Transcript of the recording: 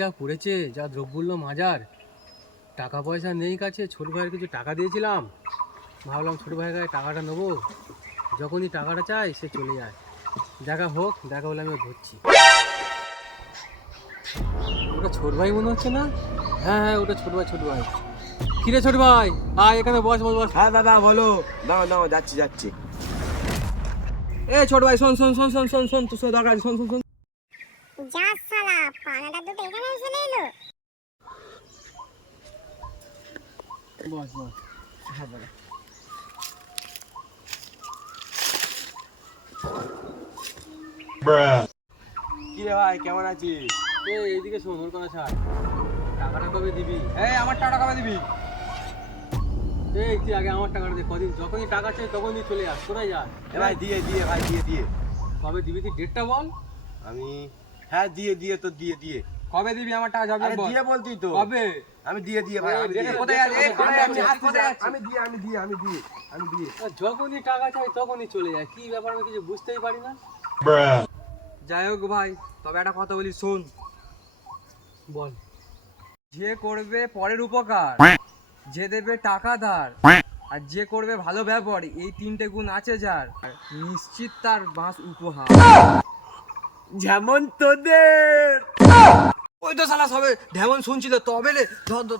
যা পড়েছে, যা দ্রব্যমূল্য মাজার, টাকা পয়সা নেই কাছে। ছোট ভাইয়ের কিছু টাকা দিয়েছিলাম, ভাবলাম ছোট ভাইয়ের কাছে টাকাটা নেবো। যখনই টাকাটা চাই সে চলে যায়। দেখা হোক, দেখা হলে আমি ধরছি। ওটা ছোট ভাই মনে হচ্ছে না? হ্যাঁ হ্যাঁ, ওটা ছোট ভাই, ছোট ভাই। কিরে ছোট ভাই, আয় এখানে বস বস বস। হ্যাঁ দাদা বলো। দাঁড়াও দাঁড়াও, যাচ্ছি যাচ্ছি। এ ছোট ভাই, শোন শোন শোন শোন শোন শোন, তোর সাথে দরকার আছে, শোন শোন শোন। যা শালা, পানাটা দুটো এখানে চলে এলো। বস বস। হ্যাঁ দাদা। কি রে ভাই, কেমন আছিস? এইদিকে শোন, ওর কথা ছাড়। টাকাটা কবে দিবি? এই আমার টাকা কবে দিবি? তুই আগে আমার টাকাটা দে। কদিন যখনই টাকা চাই তখনই চলে আস। কোথায় যাস? এ ভাই দিয়ে দিয়ে ভাই দিয়ে দিয়ে। কবে দিবি তুই ডেটটা বল। আমি হ্যাঁ দিয়ে দিয়ে তো দিয়ে দিয়ে। কবে দিবি আমার টাকা? যাবে আরে দিয়ে বলতি তো। কবে? আমি দিয়ে দিয়ে ভাই, আমি দিয়ে। কোথায় আছে? আমি দিয়ে আমি দিয়ে আমি দিয়ে আমি দিয়ে। যখনই টাকা চাই তখনই চলে যায়, কি ব্যাপার আমি কিছু বুঝতেই পারি না। যাই হোক ভাই, তবে একটা কথা বলি শোন। বল। যে করবে পরের উপকার, যে দেবে টাকা ধার, আর যে করবে ভালো ব্যবহার, এই তিনটে গুণ আছে যার, নিশ্চিত তার বাস উপহার। যেমন তোদের ওই তো শালা সবে ঢেমন শুনছিল, তবে রে ধর ধর।